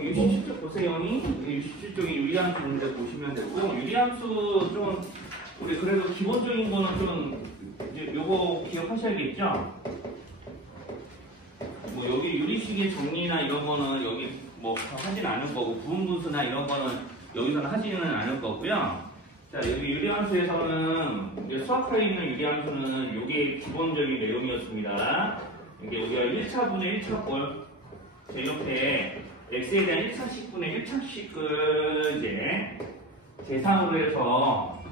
67쪽 보세요. 67쪽이 유리함수 문제 보시면 되고, 유리함수 좀 우리 그래도 기본적인 거는 좀 이제 요거 기억하셔야겠죠? 뭐 여기 유리식의 정리나 이런 거는 여기 뭐 하진 않을 거고, 부분분수나 이런 거는 여기서는 하지는 않을 거고요. 자, 여기 유리함수에서는 이제 수학하에 있는 유리함수는 이게 기본적인 내용이었습니다. 이게 우리가 1차분의 1차꼴 이렇게 x에 대한 1차식분의 1차식을 이제 계산으로 해서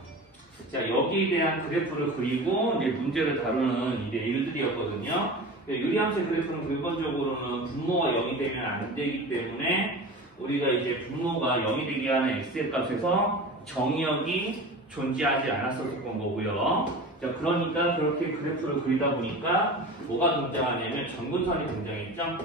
자, 여기에 대한 그래프를 그리고 이제 문제를 다루는 이제 일들이었거든요. 유리함수의 그래프는 근본적으로는 분모가 0이 되면 안 되기 때문에 우리가 이제 분모가 0이 되게 하는 x의 값에서 정의역이 존재하지 않았었던 거고요. 자, 그러니까 그렇게 그래프를 그리다 보니까 뭐가 등장하냐면 정근선이 등장했죠.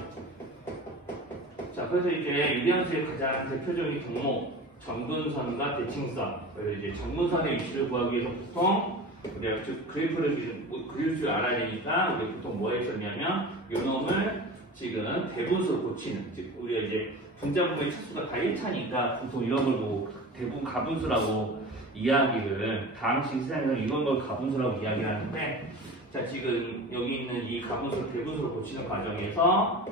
자, 그래서 이제 유리함수의 가장 대표적인 종목 정근선과 대칭선. 그래서 이제 정근선의 위치를 구하기 위해서 보통 우리가 그래프를 그릴 줄 알아야 되니까 우리 보통 뭐 했었냐면 요 놈을 지금 대분수로 고치는, 즉 우리가 이제 분자분모의 차수가 다 1차니까 보통 이런 걸 보고 대분 가분수라고 이야기를, 다항식 세상에서 이런 걸 가분수라고 이야기를 하는데, 자, 지금 여기 있는 이 가분수를 대분수로 고치는 과정에서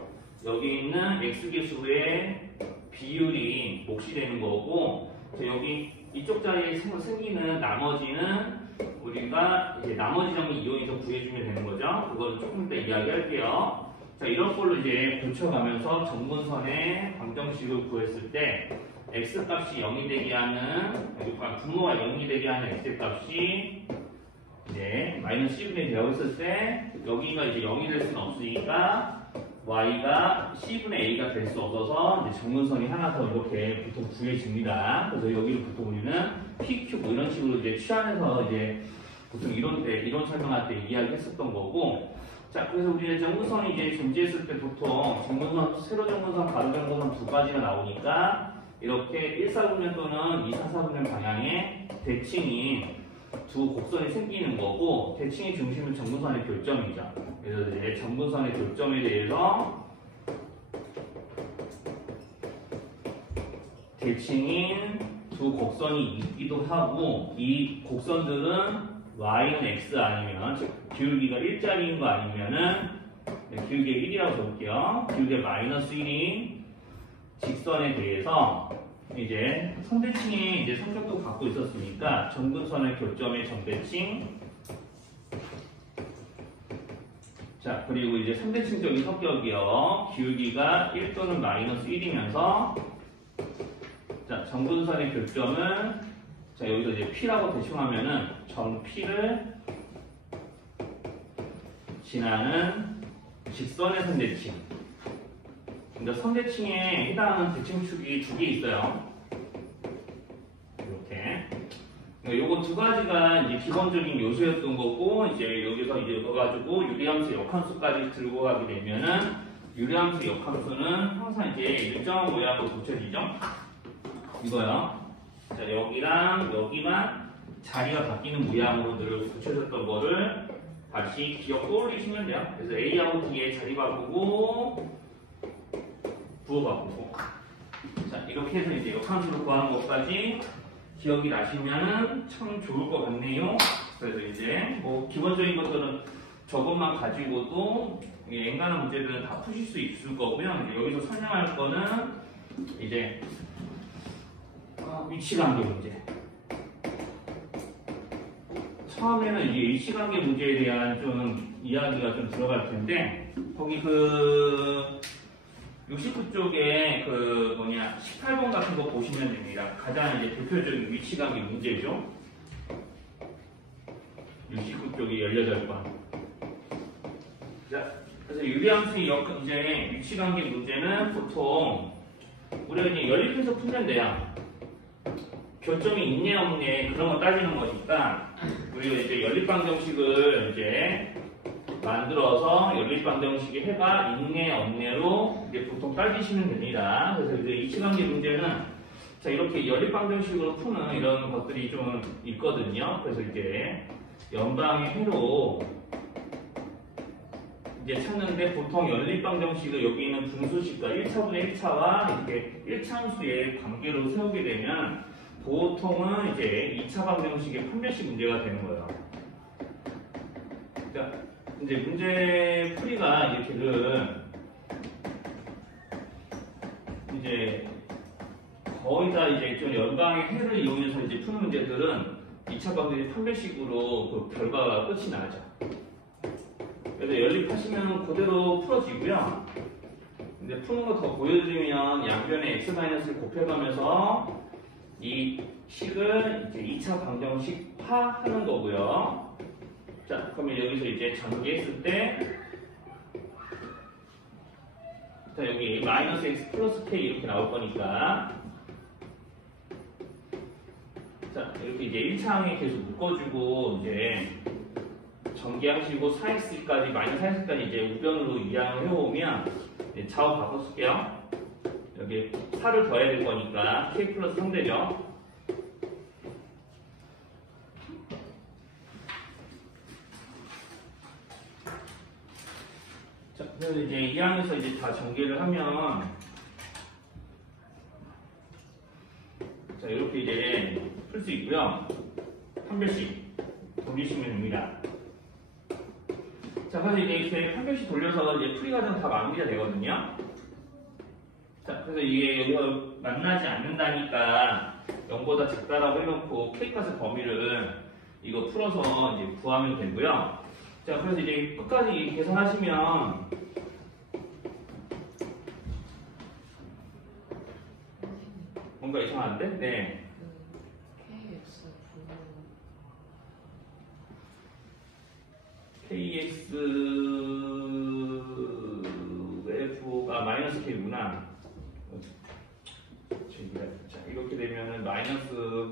여기 있는 x계수의 비율이 몫이 되는 거고, 자, 여기 이쪽 자리에 생기는 나머지는 우리가 이제 나머지 점을 이용해서 구해주면 되는 거죠. 그거는 조금 이따 이야기할게요. 자, 이런 걸로 이제 고쳐가면서 정근선의 방정식을 구했을 때 x 값이 0이 되게 하는, 분모가 0이 되게 하는 x 값이 이제 마이너스 c분의 되어 있을 때 여기가 이제 0이 될 수는 없으니까 y가 c분의 a가 될 수 없어서 이제 정근선이 하나 더 이렇게 보통 구해집니다. 그래서 여기를 보통 우리는 pq 뭐 이런 식으로 이제 취한해서 이제 보통 이론 설명할 때 이야기했었던 거고. 자, 그래서 우리 정근선이 이제 존재했을 때 보통 정근선, 세로 정근선, 가로 정근선 두 가지가 나오니까 이렇게 1사분면 또는 2,4,4분면 방향의 대칭인 두 곡선이 생기는 거고, 대칭의 중심은 정근선의 교점이죠. 그래서 이제 정근선의 교점에 대해서 대칭인 두 곡선이 있기도 하고, 이 곡선들은 y는 x 아니면, 즉 기울기가 1짜리인 거 아니면은 기울기가 1이라고 적을게요. 기울기가 마이너스 1인 직선에 대해서 이제 선대칭의 이제 성격도 갖고 있었으니까 정근선의 교점의 정대칭, 자, 그리고 이제 선대칭적인 성격이요. 기울기가 1 또는 마이너스 1이면서 자, 정근선의 교점은 자, 여기서 이제 P라고 대충하면은 정 P를 지나는 직선의 선대칭. 그러니까 선대칭에 해당하는 대칭축이 두 개 있어요. 이렇게. 그러니까 요거 두 가지가 이제 기본적인 요소였던 거고, 이제 여기서 이제 넣어가지고 유리함수 역함수까지 들고 가게 되면은 유리함수 역함수는 항상 이제 일정한 모양으로 고쳐지죠. 이거요. 자, 여기랑 여기만 자리가 바뀌는 모양으로 늘 고쳐졌던 거를 다시 기억 떠올리시면 돼요. 그래서 A하고 D에 자리 바꾸고 부호 바꾸고, 자, 이렇게 해서 이제 역함수를 구하는 것까지 기억이 나시면은 참 좋을 것 같네요. 그래서 이제 뭐 기본적인 것들은 저것만 가지고도 엔간한 문제들은 다 푸실 수 있을 거고요. 여기서 설명할 거는 이제 위치관계 문제. 처음에는 이제 위치관계 문제에 대한 좀 이야기가 좀 들어갈 텐데, 거기 69쪽에 18번 같은 거 보시면 됩니다. 가장 이제 대표적인 위치관계 문제죠. 69쪽이 18번. 자, 그래서 유리함수의 이제 위치관계 문제는 보통 우리가 이제 연립해서 풀면 돼요. 교점이 있네 없네 그런 거 따지는 거니까 우리가 이제 연립방정식을 이제 만들어서 연립방정식의 해가 있네 없네로 이제 보통 따지시면 됩니다. 그래서 이제 위치관계 문제는 자, 이렇게 연립방정식으로 푸는 이런 것들이 좀 있거든요. 그래서 이제 연방의 해로 이제 찾는데 보통 연립방정식을 여기 있는 분수식과 1차분의 1차와 이렇게 1차함수의 관계로 세우게 되면 보통은 이제 2차 방정식의 판별식 문제가 되는 거예요. 그러니까 이제 문제 풀이가 이렇게는 이제 거의 다 이제 좀 연방의 해를 이용해서 이제 푸는 문제들은 2차 방정식 판별식으로 그 결과가 끝이 나죠. 그래서 연립하시면 그대로 풀어지고요. 근데 푸는 거 더 보여드리면 양변에 x-를 곱해가면서 이 식을 이제 2차 방정식화 하는 거고요. 자, 그러면 여기서 이제 전개했을 때, 자, 여기 마이너스 x 플러스 k 이렇게 나올 거니까, 자, 이렇게 이제 1차항에 계속 묶어주고, 이제, 전개하시고 4x까지, 마이너스 4x까지 이제 우변으로 이항을 해오면, 좌우 바꿔쓸게요. 여기 4를 더해야 될 거니까, k 플러스 3되죠. 자, 그래서 이제 이항에서 이제 다 전개를 하면, 자, 이렇게 이제 풀 수 있고요. 판별식 돌리시면 됩니다. 자, 그래서 이제 이렇게 판별식 돌려서 이제 풀이 과정 다 마무리가 되거든요. 자, 그래서 이게 여기가 만나지 않는다니까 0보다 작다라고 해놓고 K값의 범위를 이거 풀어서 이제 구하면 되고요. 자, 그래서 이제 끝까지 계산하시면 뭔가 이상한데? 네. KXF가 마이너스 K구나. 자, 이렇게 되면은 마이너스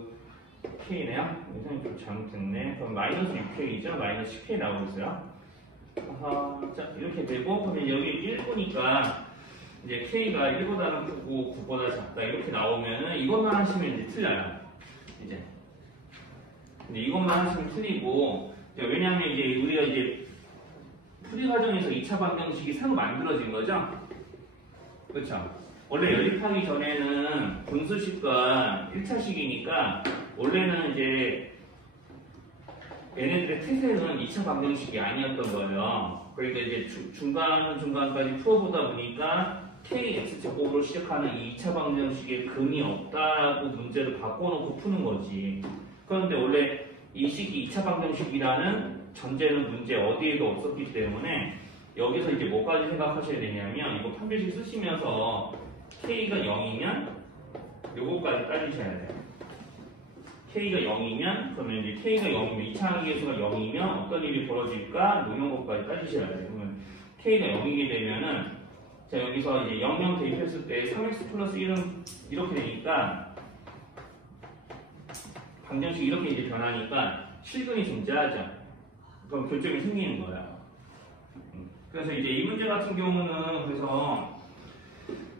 K네요. 이상이 좀 잘못됐네. 그럼 마이너스 6K죠? 마이너스 10K 나오고 있어요. 자, 이렇게 되고, 그러면 여기 1구니까 이제 K가 1보다는 크고 9보다 작다. 이렇게 나오면은 이것만 하시면 이제 틀려요. 이제. 근데 이것만 하시면 틀리고, 왜냐하면 이제 우리가 이제 풀이 과정에서 2차 방정식이 새로 만들어진 거죠? 그렇죠? 원래 연립하기 전에는 분수식과 1차식이니까 원래는 이제 얘네들의 태세는 2차 방정식이 아니었던 거예요. 그러니까 이제 중간까지 풀어보다 보니까 kx제곱으로 시작하는 이 2차 방정식에 근이 없다고 문제를 바꿔놓고 푸는 거지. 그런데 원래 이 식이 2차 방정식이라는 전제는 문제 어디에도 없었기 때문에 여기서 이제 뭐까지 생각하셔야 되냐면 이거 판별식 쓰시면서 k가 0이면 요거까지 따지셔야 돼요. k가 0이면 그러면 이제 k가 0이면 2차 계수가 0이면 어떤 일이 벌어질까 이런 것까지 따지셔야 돼요. 그러면 k가 0이게 되면은 자 여기서 이제 00 대입했을 때 3x 플러스 1은 이렇게 되니까 방정식이 이렇게 이제 변하니까 실근이 존재하죠. 그럼 교점이 생기는 거예요. 그래서 이제 이 문제 같은 경우는 그래서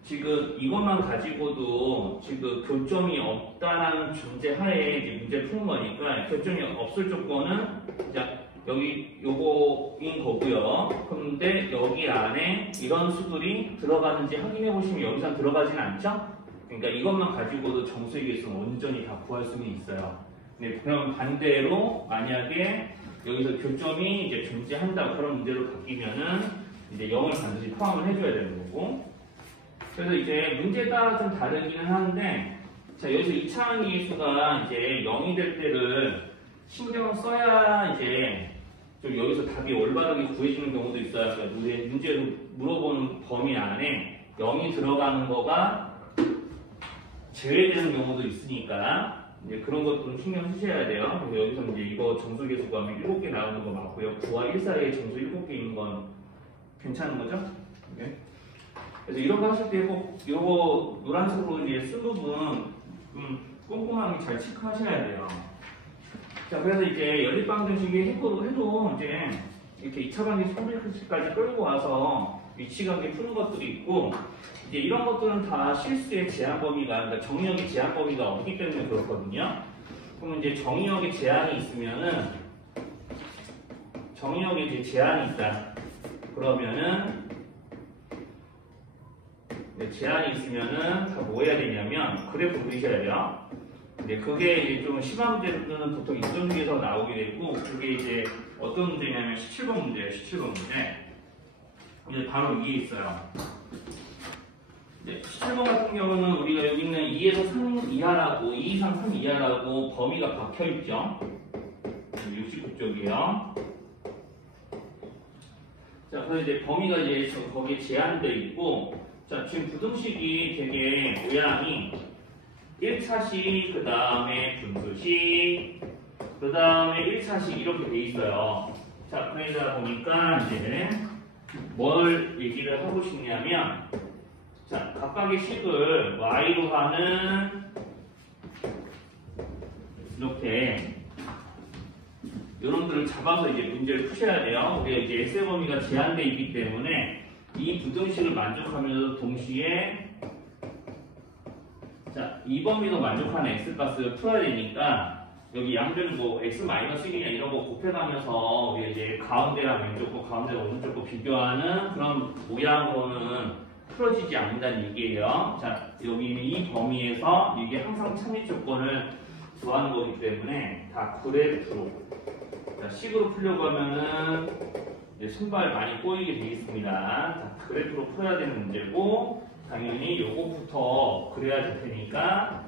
지금 이것만 가지고도 지금 교점이 없다라는 존재하에 이제 문제를 푸는 거니까 교점이 없을 조건은 자 여기 요거인 거고요. 그런데 여기 안에 이런 수들이 들어가는지 확인해 보시면 여기서 들어가지는 않죠? 그러니까 이것만 가지고도 정수의 개수는 온전히 다 구할 수는 있어요. 네, 그럼 반대로 만약에 여기서 교점이 이제 존재한다 그런 문제로 바뀌면은 이제 0을 반드시 포함을 해줘야 되는 거고. 그래서 이제 문제에 따라 좀 다르기는 하는데, 자 여기서 2차항 계수가 이제 0이 될 때를 신경을 써야 이제 좀 여기서 답이 올바르게 구해지는 경우도 있어요. 그러니까 문제를 물어보는 범위 안에 0이 들어가는 거가 제외되는 경우도 있으니까 이제 그런 것도 신경 쓰셔야 돼요. 그래서 여기서 이제 이거 정수 계수 구하면 7개 나오는 거 맞고요. 9와 1 사이에 정수 7개 있는 건 괜찮은 거죠? 네. 그래서 이런 거 하실 때 꼭 요거 노란색으로 이제 쓴 부분 꼼꼼하게 잘 체크하셔야 돼요. 자, 그래서 이제 연립방정식이 해도 이제 이렇게 2차 방정식 판별식까지 끌고 와서 위치관계 푸는 것들이 있고 이제 이런 것들은 다 실수의 제한 범위가 그러니까 정의역의 제한 범위가 없기 때문에 그렇거든요. 그러면 이제 정의역의 제한이 있으면은 정의역에 이제 제한이 있다. 그러면은 제한이 있으면은 다 뭐 해야 되냐면 그래프 그리셔야 돼요. 근데 그게 이제 좀 심한 문제는 보통 이점 중에서 나오게 되고, 그게 이제 어떤 문제냐면 17번 문제예요. 17번 문제. 이제 바로 위에 있어요. 네, 17번 같은 경우는 우리가 여기 있는 2에서 3 이하라고, 2 이상 3 이하라고 범위가 박혀 있죠. 69쪽이에요. 자, 그래서 이제 범위가 이제 거기에 제한되어 있고, 자, 지금 부등식이 되게 모양이 1차식, 그 다음에 분수식, 그 다음에 1차식 이렇게 돼 있어요. 자, 그러다 보니까 이제 뭘 얘기를 하고 싶냐면, 자, 각각의 식을 y로 하는 이렇게 이런들을 잡아서 이제 문제를 푸셔야 돼요. 우리가 이제 x의 범위가 제한되어 있기 때문에 이 부등식을 만족하면서 동시에 자, 이 범위도 만족하는 x값을 풀어야 되니까 여기 양변 뭐 x-1이냐 이런 거 곱해가면서 우리가 이제 가운데랑 왼쪽 거, 가운데랑 오른쪽 거 비교하는 그런 모양으로는 풀어지지 않는다는 얘기예요. 자, 여기 있는 이 범위에서 이게 항상 참여 조건을 구하는 거기 때문에 다 그래프로, 자, 식으로 풀려고 하면은 이제 손발 많이 꼬이게 되어 있습니다. 자, 그래프로 풀어야 되는 문제고, 당연히 요것부터 그려야 될 테니까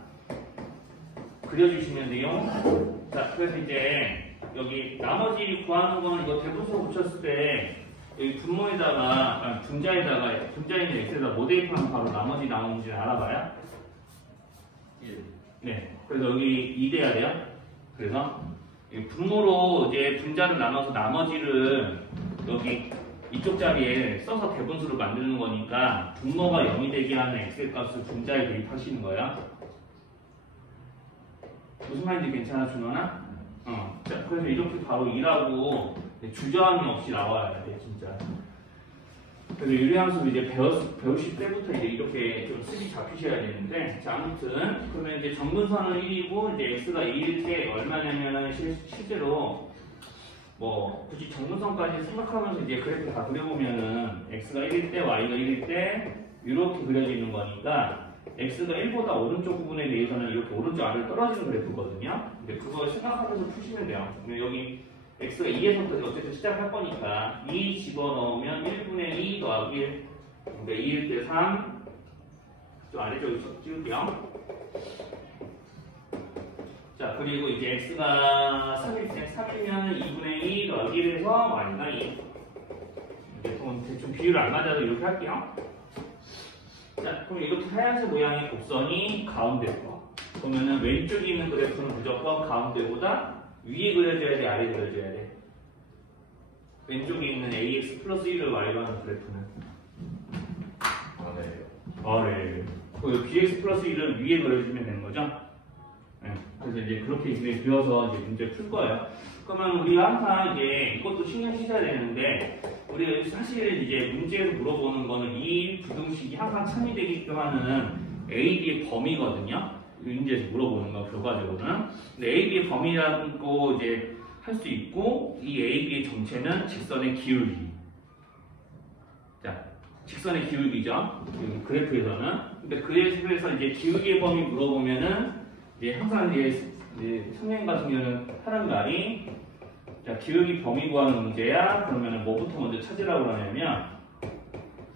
그려주시면 돼요. 자, 그래서 이제 여기 나머지 구하는 거는 이거 대분수 붙였을 때 여기 분모에다가, 분자에다가, 분자 있는 x에다 뭐 대입하면 바로 나머지 나오는지 알아봐요? 네. 그래서 여기 2 돼야 돼요. 그래서 분모로 이제 분자를 나눠서 나머지를 여기 이쪽 자리에 써서 대분수를 만드는 거니까 분모가 0이 되게 하는 x의 값을 분자에 대입하시는 거야. 무슨 말인지 괜찮아, 준원아? 자, 그래서 이렇게 바로 2라고 주저함이 없이 나와야 돼, 진짜. 그래서 유리함수 이제 배우실 때부터 이제 이렇게 좀 쓰기 잡히셔야 되는데, 자, 아무튼 그러면 이제 정근선은 1이고 이제 x가 2일 때 얼마냐면은 실제로 뭐 굳이 정근선까지 생각하면서 이제 그래프 다 그려보면은 x가 1일 때 y가 1일 때 이렇게 그려져 있는 거니까 x가 1보다 오른쪽 부분에 대해서는 이렇게 오른쪽 아래로 떨어지는 그래프거든요. 근데 그걸 생각하면서 푸시면 돼요. 근데 여기 x가 2에서부터 어쨌든 시작할 거니까 2 집어넣으면 1분의 2 더하기 1, 그러니까 2일 때 3, 좀 아래쪽에 찍을게요. 자, 그리고 이제 x가 3이면 2분의 2 더하기 1에서 y가 2. 대충 비율 안 맞아도 이렇게 할게요. 자, 그럼 이렇게 하얀색 모양의 곡선이 가운데 거. 그러면은 왼쪽에 있는 그래프는 무조건 가운데보다 위에 그려줘야 돼, 아래 그려줘야 돼? 왼쪽에 있는 ax 플러스 1을 y로 하는 그래프는 아래. 그 bx 플러스 1을 위에 그려주면 되는 거죠? 네. 그래서 이제 그렇게 그려서 이제 문제 풀 거예요. 그러면 우리가 항상 이제 이것도 신경 쓰셔야 되는데, 우리가 사실 이제 문제에서 물어보는 거는 이 부등식이 항상 참여되게끔 하는 a, b의 범위거든요. 문제에서 물어보는 거 결과적으로는. 근데 a, b의 범위라고 이제 할 수 있고, 이 a, b의 정체는 직선의 기울기. 자, 직선의 기울기죠. 그래프에서는. 근데 그래프에서 이제 기울기의 범위 물어보면은 이제 항상 이제 선생님 같은 경우는 하는 말이, 자, 기울기 범위 구하는 문제야. 그러면은 뭐부터 먼저 찾으라고 하냐면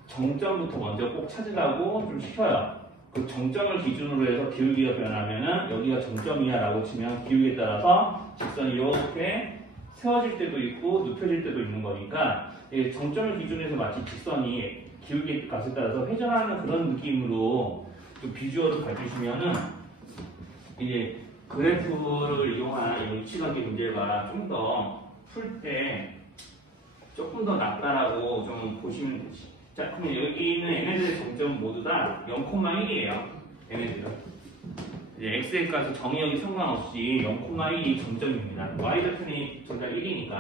정점부터 먼저 꼭 찾으라고 좀 시켜요. 그 정점을 기준으로 해서 기울기가 변하면은 여기가 정점이야라고 치면 기울기에 따라서 직선이 이렇게 세워질 때도 있고 눕혀질 때도 있는 거니까, 정점을 기준으로 해서 마치 직선이 기울기 값에 따라서 회전하는 그런 느낌으로 좀 비주얼을 가지시면은 이제 그래프를 이용한 일치관계 문제가 좀 더 풀 때 조금 더 낫다라고 좀 보시면 되지. 자, 그러면 여기 있는 얘네들의 정점은 모두 다 0,1이에요. 얘네들은. 이제 x의 값이 정의역이 상관없이 0,1이 정점입니다. y좌표는 전자 1이니까.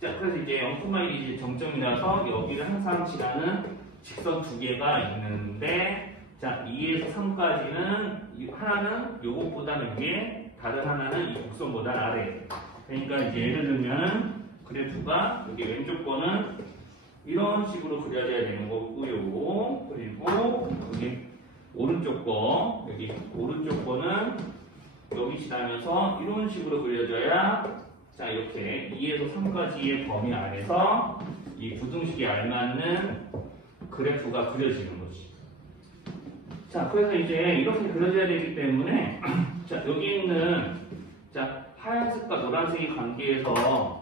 자, 그래서 이제 0,1이 정점이라서 여기를 항상 지나는 직선 두 개가 있는데, 자, 2에서 3까지는 하나는 요것보다는 위에, 다른 하나는 이 곡선보다 아래. 그러니까 이제 예를 들면 그래프가 여기 왼쪽 거는 이런 식으로 그려져야 되는 거고요. 그리고 여기 오른쪽 거, 여기 오른쪽 거는 여기 지나면서 이런 식으로 그려져야 자 이렇게 2에서 3까지의 범위 안에서 이 부등식에 알맞는 그래프가 그려지는 거지. 자 그래서 이제 이렇게 그려져야 되기 때문에 자 여기 있는 자 하얀색과 노란색의 관계에서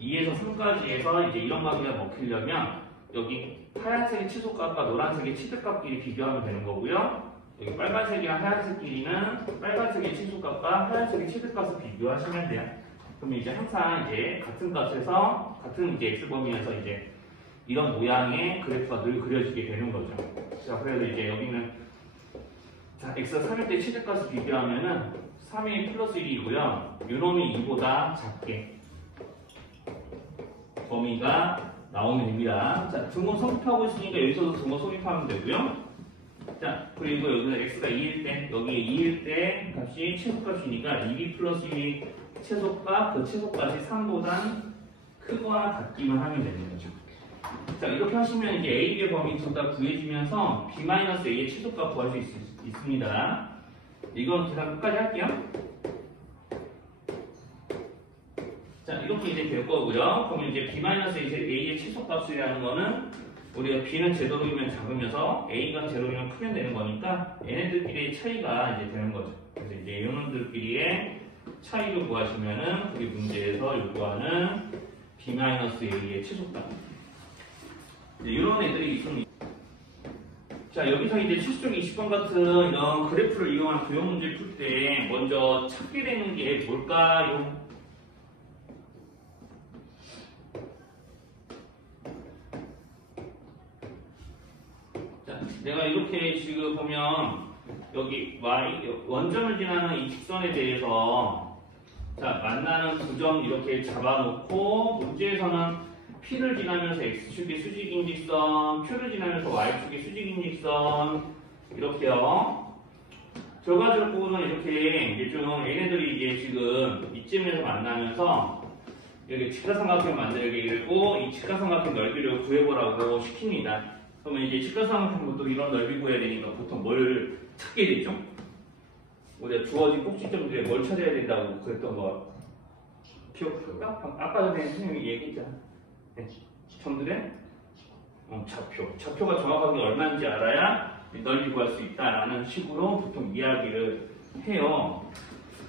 2에서 3까지에서 이제 이런 관계가 먹히려면 여기 하얀색의 치솟값과 노란색의 치득값끼리 비교하면 되는 거고요. 여기 빨간색이랑 하얀색끼리는 빨간색의 치솟값과 하얀색의 치득값을 비교하시면 돼요. 그러면 이제 항상 이제 같은 값에서 같은 이제 x 범위에서 이제 이런 모양의 그래프가 늘 그려지게 되는 거죠. 자 그래서 이제 여기는 자 x가 3일 때 치득값을 비교하면은 3이 플러스 1이고요. 요놈이 2보다 작게 범위가 나오면 됩니다. 자, 등호 성립하고 있으니까 여기서도 등호 성립하면 되고요. 자, 그리고 여기는 x가 2일 때, 여기에 2일 때 값이 최소값이니까 2b 플러스 1이 최소값, 그 최소값이 3보다 크거나 같기만 하면 되는 거죠. 자, 이렇게 하시면 이제 a, b의 범위 둘 다 구해지면서 b-a의 최소값 구할 수 있습니다. 이건 계산 끝까지 할게요. 자, 이렇게 이제 될 거고요. 그러면 이제 b-a의 최소값이라는 거는 우리가 b는 제로이면 작으면서 a가 제로이면 크면 되는 거니까 얘네들끼리의 차이가 이제 되는 거죠. 그래서 이제 이놈들끼리의 차이를 구하시면은 그게 문제에서 요구하는 b-a의 최소값. 이런 애들이 있습니다. 자, 여기서 이제 70쪽 20번 같은 이런 그래프를 이용한 도형 문제 풀 때 먼저 찾게 되는 게 뭘까요? 자, 내가 이렇게 지금 보면 여기 원점을 지나는 이 직선에 대해서 자, 만나는 구점 이렇게 잡아놓고 문제에서는 P를 지나면서 X축의 수직인 직선, Q를 지나면서 Y축의 수직인 직선 이렇게요. 결과적으로 보면 이렇게 이제 좀 얘네들이 이제 지금 이쯤에서 만나면서 여기 직사삼각형 만들기고 이 직사삼각형 넓이를 구해보라고 시킵니다. 그러면 이제 직사삼각형도 이런 넓이 구해야 되니까 보통 뭘 찾게 되죠? 우리가 주어진 꼭지점들에 뭘 찾아야 된다고 그랬던 거 기억할까? 아까 전에 선생님이 얘기했잖아. 네. 점들의 좌표. 좌표가 정확하게 얼마인지 알아야 넓이 구할 수 있다라는 식으로 보통 이야기를 해요.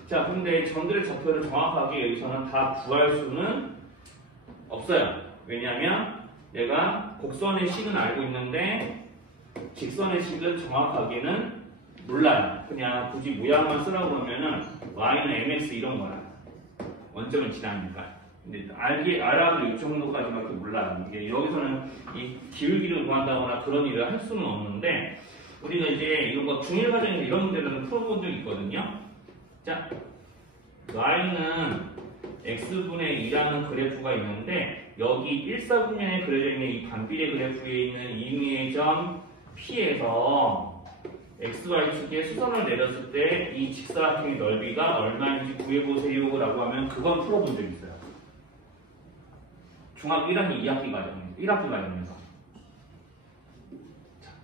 자, 근데 점들의 좌표를 정확하게 여기서는 다 구할 수는 없어요. 왜냐하면 내가 곡선의 식은 알고 있는데 직선의 식은 정확하게는 몰라요. 그냥 굳이 모양만 쓰라고 그러면은 y는 mx 이런 거야. 원점을 지나니까. 근데 알아도 이 정도까지밖에 몰라. 이게 여기서는 이 기울기를 구한다거나 그런 일을 할 수는 없는데 우리가 이제 이런 거 중일 과정에서 이런 문제들은 풀어본 적이 있거든요. 자, y는 x분의 2라는 그래프가 있는데 여기 1사분면에 그려져 있는 이 반비례 그래프에 있는 임의의 점 P에서 XY축에 수선을 내렸을 때 이 직사각형의 넓이가 얼마인지 구해보세요 라고 하면 그건 풀어본 적이 있어요. 중학교 1학년 2학기 과정에서.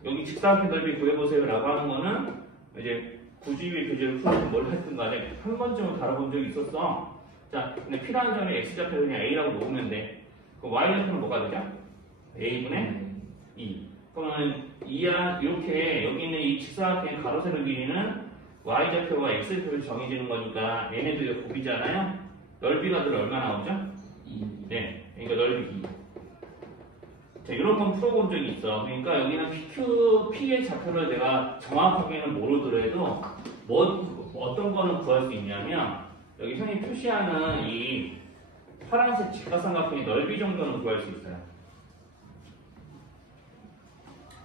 여기 직사각형 넓이 구해보세요 라고 하는 거는 이제 구지의 교재를 풀어서 뭘 했든 간에 한 번쯤은 다뤄본 적이 있었어. 자, 근데 P라는 점이 X좌표를 그냥 A라고 놓으면 돼. 그럼 Y좌표는 뭐가 되죠? A분의 2. 그러면 이렇게 여기 있는 이 직사각형의 가로 세로 길이는 Y좌표와 X좌표로 정해지는 거니까 얘네들이 곱이잖아요. 넓이가 늘 얼마 나오죠? 2. 네, 그러니까 넓이 2. 자, 이런 건 풀어본 적이 있어. 그러니까 여기는 P의 좌표를 내가 정확하게는 모르더라도 어떤 거는 구할 수 있냐면 여기 선생님 표시하는 이 파란색 직사삼각형의 넓이 정도는 구할 수 있어요.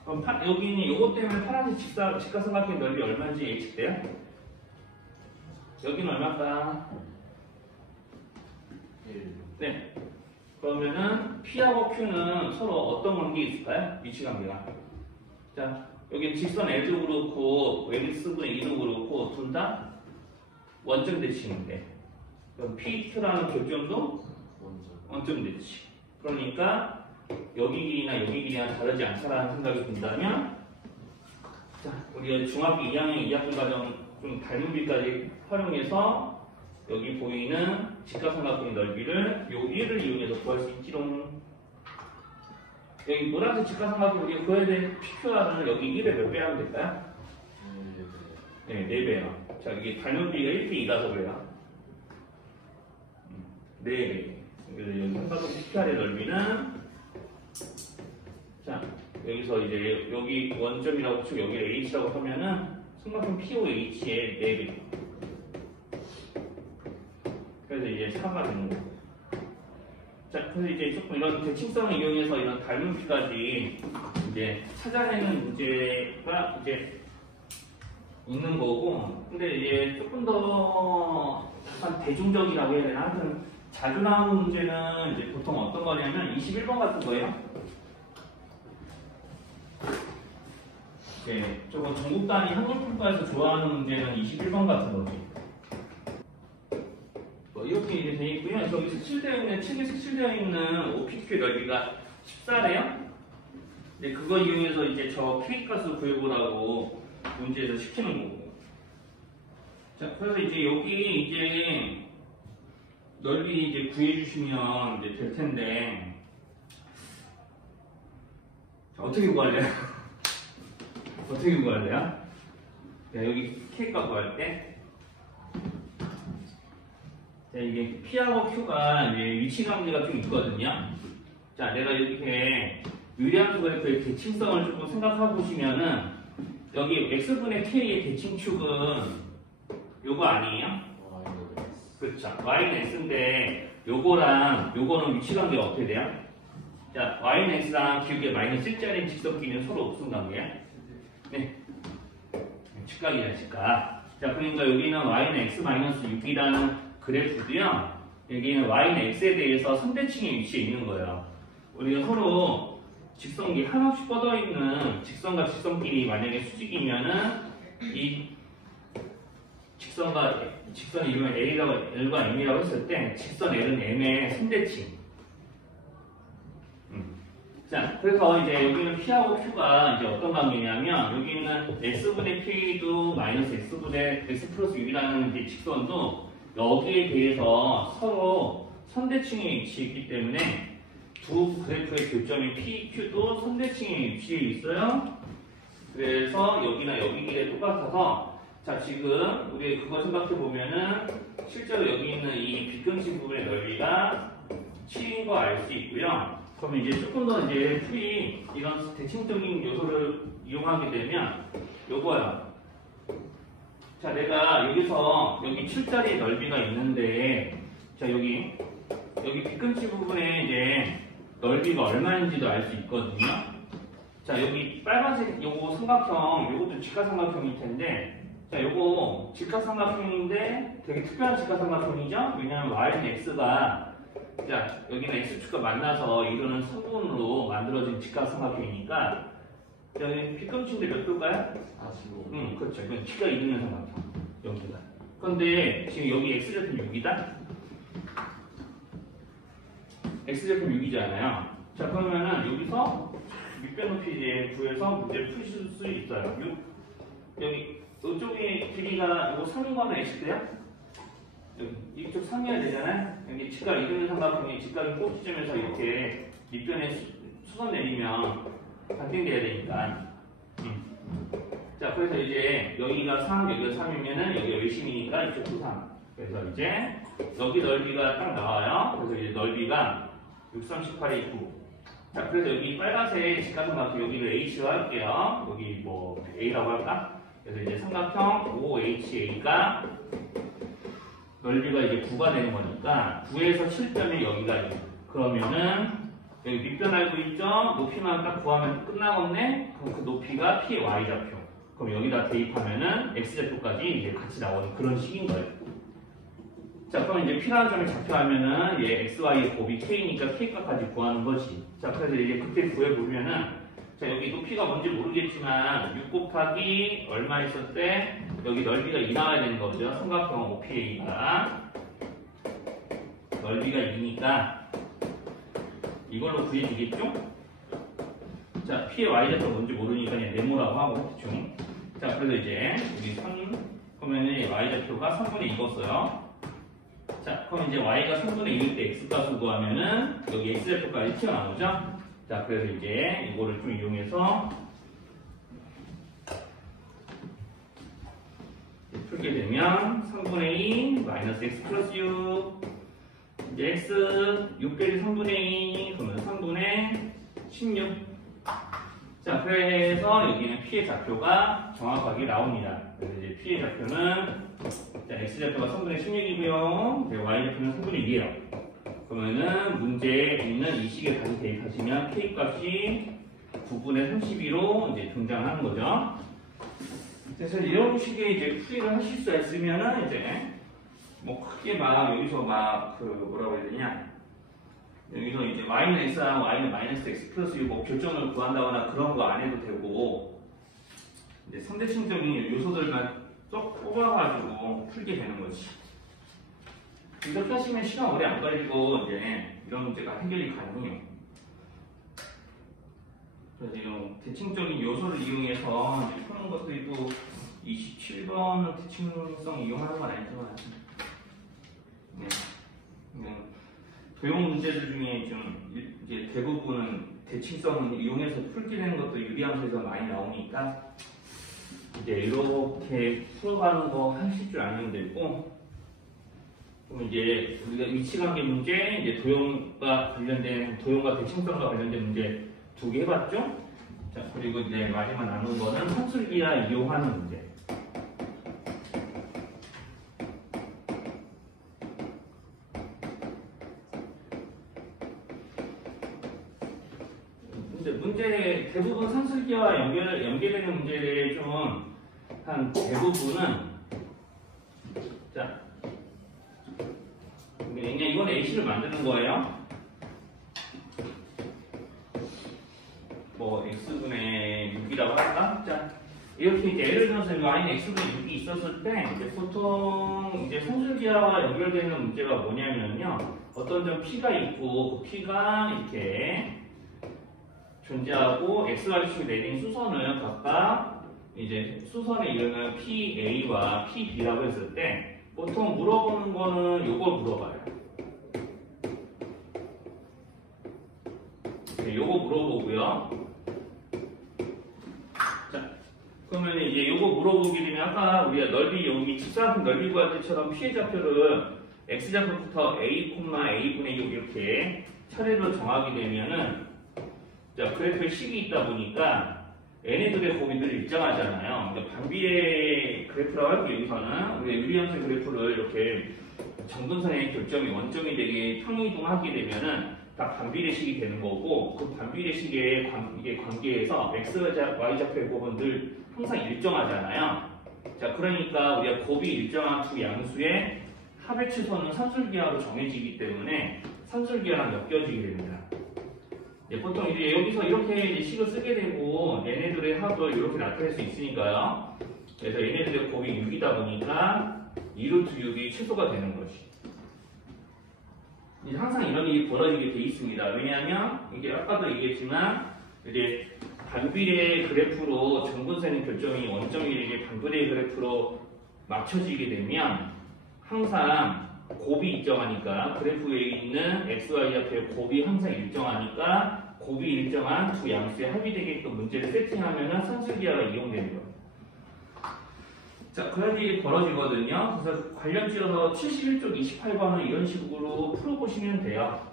그럼 여기는 이것 때문에 파란색 직사삼각형의 넓이 얼마인지 예측돼요? 여기는 얼마일까? 1. 네. 그러면은 P하고 Q는 서로 어떤 관계 있을까요? 위치 관계가. 자, 여기 직선 L도 그렇고 X분의 2도 그렇고 둘 다 원점 대칭인데 그럼 PQ라는 교점도 원점 대칭. 그러니까 여기 길이나 여기 길이랑 다르지 않다라는 생각이 든다면, 자, 우리가 중학교 2학년 2학기 과정 좀 닮은비까지 활용해서 여기 보이는 직각삼각형의 넓이를 요 1을 이용해서 구할 수 있지롱. 여기 노란색 직각삼각형 우리가 구해야 되는 PQR을 여기 1에 몇 배 하면 될까요? 네, 4배요. 자, 이게 닮은비가 1대 2라서 그래요. 4배. 그래서 여기 삼각형 PQR의 넓이는, 자, 여기서 이제 여기 원점이라고 치고 여기 H라고 하면은 삼각형 POH의 4배. 그래서 이제 4가 되는 거고. 자, 그래서 이제 조금 이런 대칭성을 이용해서 이런 닮은비까지 이제 찾아내는 문제가 이제 있는 거고, 근데 이제 조금 더 약간 대중적이라고 해야 되나? 하여튼 자주 나오는 문제는 이제 보통 어떤 거냐면 21번 같은 거예요. 네, 조금 전국 단위 한글평가에서 좋아하는 문제는 21번 같은 거지. 이렇게 이제 되어 있고요. 여기 색칠되어 있는, 책에 색칠되어 있는 OPQ의 넓이가 14래요. 네, 그거 이용해서 이제 저 K값을 구해보라고 문제에서 시키는 거고. 자, 그래서 이제 여기 이제 넓이 이제 구해주시면 이제 될 텐데, 자, 어떻게 구할래요? 어떻게 구할래요? 자, 여기 K값 구할 때. 자, 이게 P하고 Q가 이제 위치관계가 좀 있거든요. 자, 내가 이렇게 유리함수 그래프의 대칭성을 조금 생각해 보시면은, 여기 X분의 K의 대칭축은 요거 아니에요? 그렇죠. Y는 X인데, 요거랑 요거는 위치관계가 어떻게 돼요? 자, Y는 X랑 기울기가 마이너스 1짜리 직선끼리는 서로 무슨 관계야? 네. 직각이야, 직각. 자, 그러니까 여기는 Y는 X 마이너스 6이라는 그래프도요, 여기는 Y는 X에 대해서 선대칭의 위치에 있는 거예요. 우리가 서로 직선기 한없이 뻗어 있는 직선과 직선끼리 만약에 수직이면은 이 직선 이름을 L과 M이라고 했을 때 직선 L은 M의 선대칭. 자, 그래서 이제 여기는 P하고 Q가 이제 어떤 관계냐면, 여기는 X분의 P도 마이너스 X분의 X 플러스 6이라는 이제 직선도 여기에 대해서 서로 선대칭에 위치해 있기 때문에 두 그래프의 교점인 PQ도 선대칭에 위치해 있어요. 그래서 여기나 여기 길에 똑같아서, 자, 지금 우리 그거 생각해 보면은 실제로 여기 있는 이 빗근심 부분의 넓이가 7인 거 알 수 있고요. 그러면 이제 조금 더 이제 풀이 이런 대칭적인 요소를 이용하게 되면 요거야. 자, 내가 여기서 여기 7짜리 넓이가 있는데, 자, 여기 빗금치 부분에 이제 넓이가 얼마인지도 알 수 있거든요. 자, 여기 빨간색 요거 삼각형, 요것도 직각삼각형일 텐데, 자, 요거 직각삼각형인데 되게 특별한 직각삼각형이죠? 왜냐면 Y는 X가, 자, 여기는 X축과 만나서 이루는 성분으로 만들어진 직각삼각형이니까, 여기 빗금치인데 몇 도일까요? 45. 그렇죠. 이건 T가 이루는 삼각형. 여기가. 그런데 지금 여기 X좌표 6이다? X좌표 6이잖아요. 자, 그러면은 여기서 밑변 높이 이제 구해서 문제를 풀실 수 있어요. 6. 여기, 이쪽에 길이가 이거 3인 거는 X대요? 여기, 이쪽 3이어야 되잖아요? 여기 T가 이루는 삼각형이 직각인 꼭지점에서 이렇게 밑변에 수선 내리면 반등돼야 되니까. 자, 그래서 이제 여기가 3, 여기가 3이면은 여기가 열심이니까 이쪽도 3. 그래서 이제 여기 넓이가 딱 나와요. 그래서 이제 넓이가 6, 3, 18이 9. 자, 그래서 여기 빨간색 직각삼각형 여기를 H로 할게요. 여기 뭐 A라고 할까? 그래서 이제 삼각형 OHA가 넓이가 이제 9가 되는 거니까 9에서 7점이 여기가 있어. 그러면은 여기 밑변 알고 있죠? 높이만 딱 구하면 끝나겠네? 그럼 그 높이가 P의 Y좌표. 그럼 여기다 대입하면은 X좌표까지 이제 같이 나오는 그런 식인 거예요. 자, 그럼 이제 P라는 점을 좌표하면은 얘 XY의 곱이 K니까 K값까지 구하는 거지. 자, 그래서 이제 그때 구해보면은, 자, 여기 높이가 뭔지 모르겠지만 6 곱하기 얼마 있을 때 여기 넓이가 2 나와야 되는 거죠. 삼각형 OPA가 넓이가 2니까 이걸로 구해지겠죠? 자, P의 Y좌표 뭔지 모르니까 그냥 네모라고 하고, 대충. 자, 그래서 이제, 여기 3, 그러면은 Y좌표가 3분의 2였어요. 자, 그럼 이제 Y가 3분의 2일 때 X값을 구하면은, 여기 X좌표까지 튀어나오죠? 자, 그래서 이제, 이거를 좀 이용해서, 풀게 되면, 3분의 2, 마이너스 X 플러스 6, 이제 X 6빼기 3분의 2, 그러면 3분의 16. 자, 그래서 여기는 P의 좌표가 정확하게 나옵니다. 그래서 이제 P의 좌표는, 자, X좌표가 3분의 16이고요. Y좌표는 3분의 2예요. 그러면은 문제에 있는 이 식에 다시 대입하시면 K값이 9분의 32로 이제 등장하는 거죠. 그래서 이런 식의 이제 풀이를 하실 수가 있으면은 이제 뭐 크게 막 여기서 막 그 뭐라고 해야 되냐, 여기서 이제 y는 x랑 y는 마이너스 x 플러스 6 뭐 결정을 구한다거나 그런 거 안 해도 되고, 이제 상대층적인 요소들만 쏙 뽑아가지고 풀게 되는 거지. 이렇게 하시면 시간 오래 안 걸리고 이제 이런 문제가 해결이 가능해요. 그래서 이런 대칭적인 요소를 이용해서 이제 푸는 것도 있고, 27번은 대칭성 이용하는 건 아니지만, 네. 도형 문제들 중에 좀 이제 대부분은 대칭성을 이용해서 풀게 되는 것도 유리함수에서 많이 나오니까 이제 이렇게 풀어가는 거 하실 줄 알면 되고, 그럼 이제 우리가 위치관계 문제, 이제 도형과 대칭성과 관련된 문제 2개 해봤죠? 자, 그리고 이제 마지막 남은 거는 산술기하 이용하는 문제. 문제 대부분 산술기와 연계되는 문제들의 좀 한 대부분은, 자, 그냥 이건 A씨를 만드는 거예요. 뭐 X분의 6이라고 할까? 자, 이렇게 이제 예를 들어서 y는 X분의 6이 있었을 때 이제 보통 이제 산술기하와 연결되는 문제가 뭐냐면요, 어떤 좀 P가 있고 그 P가 이렇게 존재하고 xy축 내린 수선을 각각 이제 수선의 이름은 PA와 PB라고 했을 때 보통 물어보는 거는 요걸 물어봐요. 네, 요거 물어보고요. 자, 그러면 이제 요거 물어보게 되면 아까 우리가 넓이 여기 직사각형 넓이 구할 때처럼 P의 좌표를 x좌표부터 A, A분의 6 이렇게 차례로 정하게 되면은, 자, 그래프에 식이 있다 보니까 얘네들의 곱이들이 일정하잖아요. 그러니까 반비례 그래프라고 할게요. 여기서는 우리가 유리함수 그래프를 이렇게 정근선의 교점이 원점이 되게 평이동하게 되면은 다 반비례식이 되는 거고, 그 반비례식의 관계에서 xy좌표의 곱은 늘 항상 일정하잖아요. 자, 그러니까 우리가 곱이 일정한 두 양수의 합의 최소는 산술기하로 정해지기 때문에 산술기하랑 엮여지게 됩니다. 네, 보통 이제 여기서 이렇게 이제 식을 쓰게 되고 얘네들의 합을 이렇게 나타낼 수 있으니까요. 그래서 얘네들의 곱이 6이다 보니까 2루트 6이 최소가 되는 거지. 이제 항상 이런 일이 벌어지게 돼 있습니다. 왜냐하면 이게 아까도 얘기했지만 이제 반비례 그래프로 정근선의 교점이 원점이 이게 반비례 그래프로 맞춰지게 되면 항상 곱이 일정하니까, 그래프에 있는 XY좌표의 곱이 항상 일정하니까 곱이 일정한 두 양수의 합이 되게끔 문제를 세팅하면 산술기하가 이용되는 거예요. 자, 그런 일이 벌어지거든요. 그래서 관련 지어서 71쪽 28번을 이런 식으로 풀어보시면 돼요.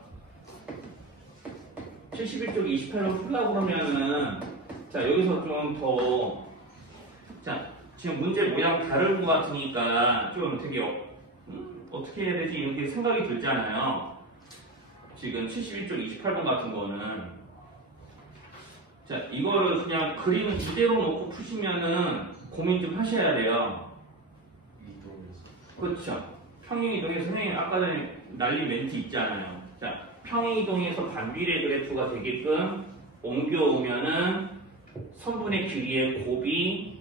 71쪽 28번 풀려고 그러면은, 자, 여기서 좀 더, 자, 지금 문제 모양 다른 것 같으니까 좀 되게 어떻게 해야 되지? 이렇게 생각이 들잖아요. 지금 71쪽 28번 같은 거는. 자, 이거를 그냥 그림 이대로 놓고 푸시면은 고민 좀 하셔야 돼요. 그렇죠. 평행이동에서 선생님 아까 전에 날린 멘트 있잖아요. 자, 평행이동에서 반비례 그래프가 되게끔 옮겨오면은 선분의 길이의 곱이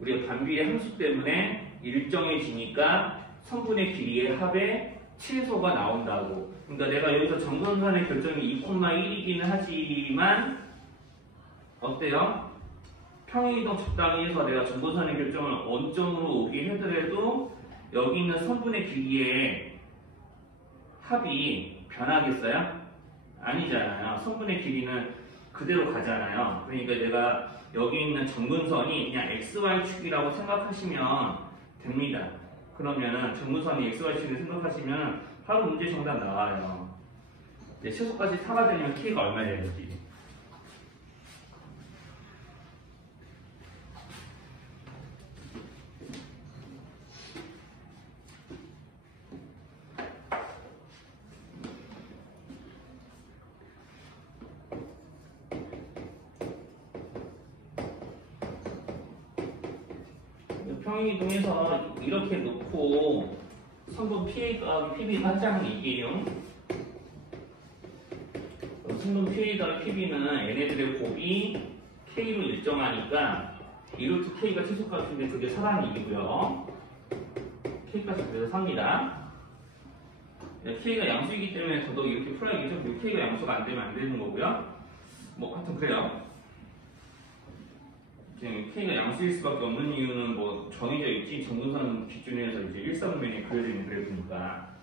우리가 반비례 함수 때문에 일정해지니까 선분의 길이의 합의 최소가 나온다고. 그러니까 내가 여기서 정근선의 결정이 2,1이기는 하지만 어때요? 평행이동 적당히 해서 내가 정근선의 결정을 원점으로 오게 하더라도 여기 있는 선분의 길이의 합이 변하겠어요? 아니잖아요. 선분의 길이는 그대로 가잖아요. 그러니까 내가 여기 있는 정근선이 그냥 XY축이라고 생각하시면 됩니다. 그러면은 정근선이 XY축을 생각하시면 바로 문제 정답 나와요. 네, 최소까지 4가 되면 K가 얼마 되는지. 평행이동해서 이렇게 놓고 성분 PA가 PB가 하자는 얘기예요. 성분 PA가 PB는 얘네들의 곱이 K로 일정하니까 2루트 K가 최소값인데 그게 4라는 얘기고요. K값이 그래서 4입니다. K가 양수이기 때문에 더더욱 이렇게 풀어야겠죠. 그리고 K가 양수가 안 되면 안 되는 거고요. 뭐 하여튼 그래요. K가 양수일 수밖에 없는 이유는 뭐 정해져 있지 정근선 기준에서 이제 일사분면이 그려져 있는 그래프니까